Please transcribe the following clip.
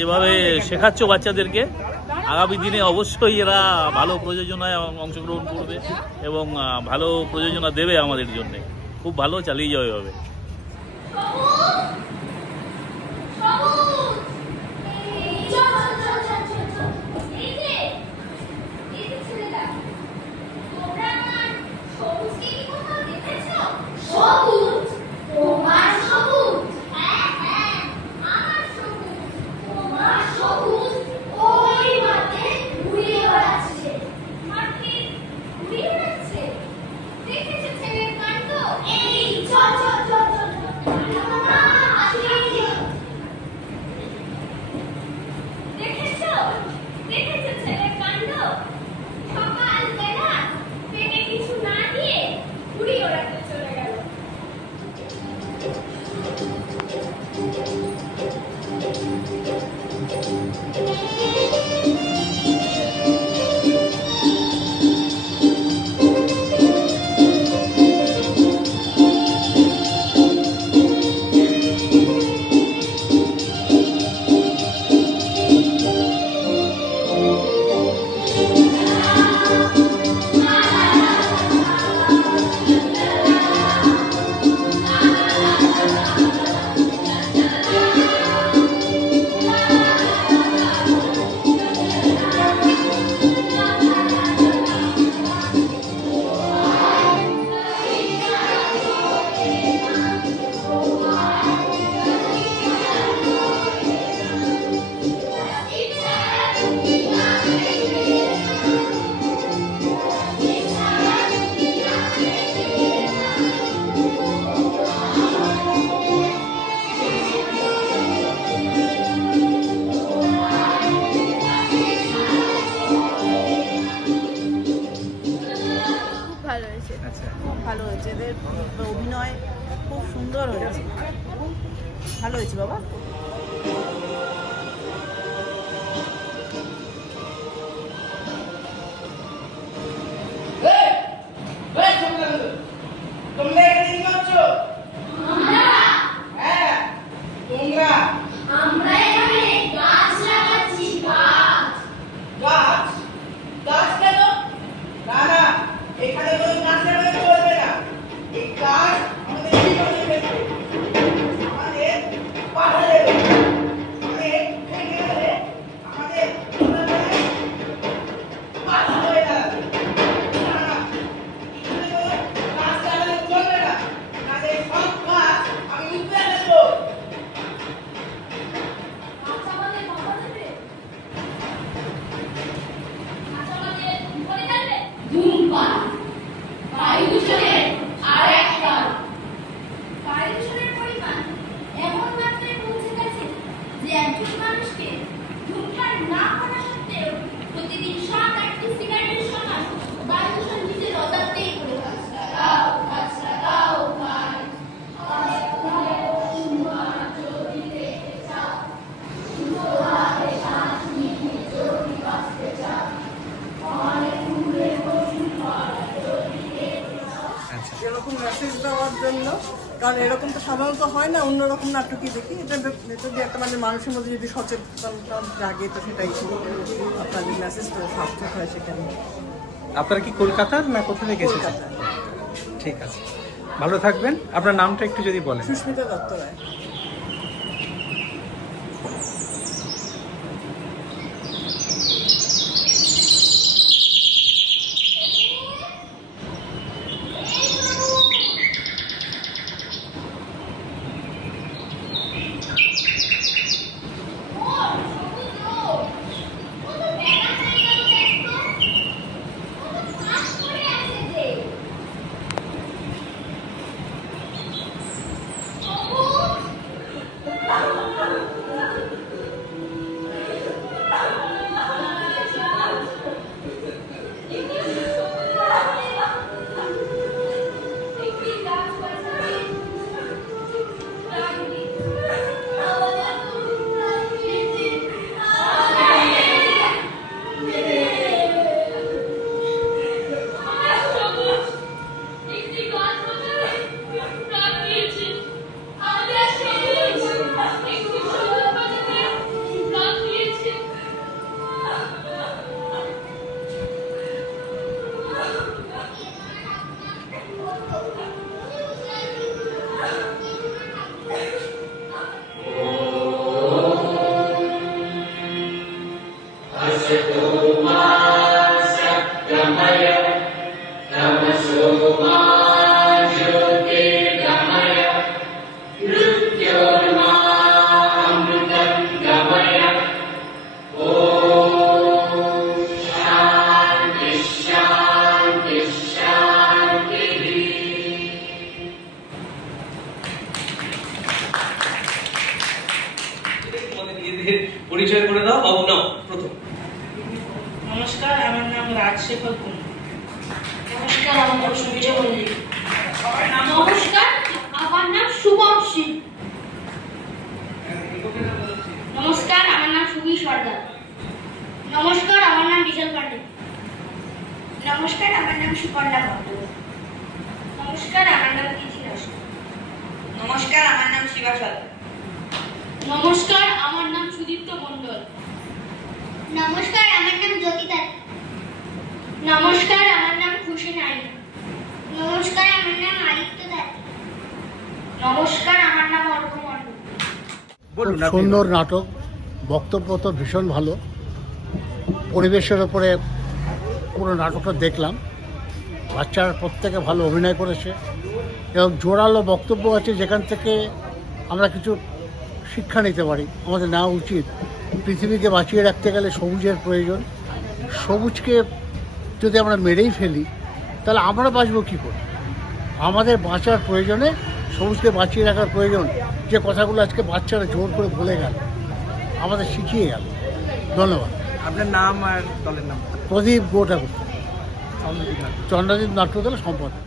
যেভাবে শেখাচ্ছ বাচ্চাদেরকে, আগামী দিনে অবশ্যই এরা ভালো প্রযোজনায় অংশগ্রহণ করবে এবং ভালো প্রযোজনা দেবে আমাদের জন্য। খুব ভালো, চালিয়ে যাওয়া হবে। ভালো হয়েছে, এদের অভিনয় খুব সুন্দর হয়েছে, ভালো হয়েছে বাবা। এরকম মেসেজ দেওয়ার জন্য, কারণ এরকম তো সাধারণত হয় না, অন্যরকম নাটকই দেখি। এটা যদি একটা মানে মানুষের মধ্যে যদি সচেতনতা জাগে, তো সেটাই আপনাদের মেসেজটা সার্থক হয় সেখানে। আপনারা কি কলকাতার না কোথা থেকে এসেছেন? কলকাতা। ঠিক আছে, ভালো থাকবেন। আপনার নামটা একটু যদি বলেন। সুস্মিতা দত্ত রায়। পরিচয় করে দাও। বাবু নাও প্রথম। নমস্কার, আমার নাম রাজশেখর কুমার। নমস্কার, আমার নাম সুবিজয় মল্লিক। নমস্কার, আমার নাম শুভম সিং। নমস্কার, আমার নাম সুবি সর্দার। নমস্কার, আমার নাম বিশাল পান্ডে। নমস্কার, আমার নাম সুকন্যা ভট্ট। নমস্কার, আমার নাম তিথি দাস। নমস্কার, আমার নাম শিবা সর্দার। নমস্কার, আমার নাম সুদীপ্ত মণ্ডল। নমস্কার, আমার নাম জ্যোতি দাস। নমস্কার, আমার নাম খুশি নাইক। নমস্কার, আমার নাম আদিত্য দাস। নমস্কার, আমার নাম অর্ঘ মণ্ডল। বলুন। খুব সুন্দর নাটক, বক্তব্য তো ভীষণ ভালো, পরিবেশের ওপরে পুরো নাটকটা দেখলাম। বাচ্চারা প্রত্যেকে ভালো অভিনয় করেছে এবং জোরালো বক্তব্য আছে যেখান থেকে আমরা কিছু শিক্ষা নিতে পারি। আমাদের নেওয়া উচিত, পৃথিবীকে বাঁচিয়ে রাখতে গেলে সবুজের প্রয়োজন। সবুজকে যদি আমরা মেরেই ফেলি তাহলে আমরা বাঁচবো কী করে? আমাদের বাঁচার প্রয়োজনে সবুজকে বাঁচিয়ে রাখার প্রয়োজন। যে কথাগুলো আজকে বাচ্চারা জোর করে বলে গেল, আমাদের শিখিয়ে গেল। ধন্যবাদ। আপনার নাম আর দলের নাম? প্রদীপ গোটা চন্দ্রদ্বীপ নাট্যদলের সম্পাদক।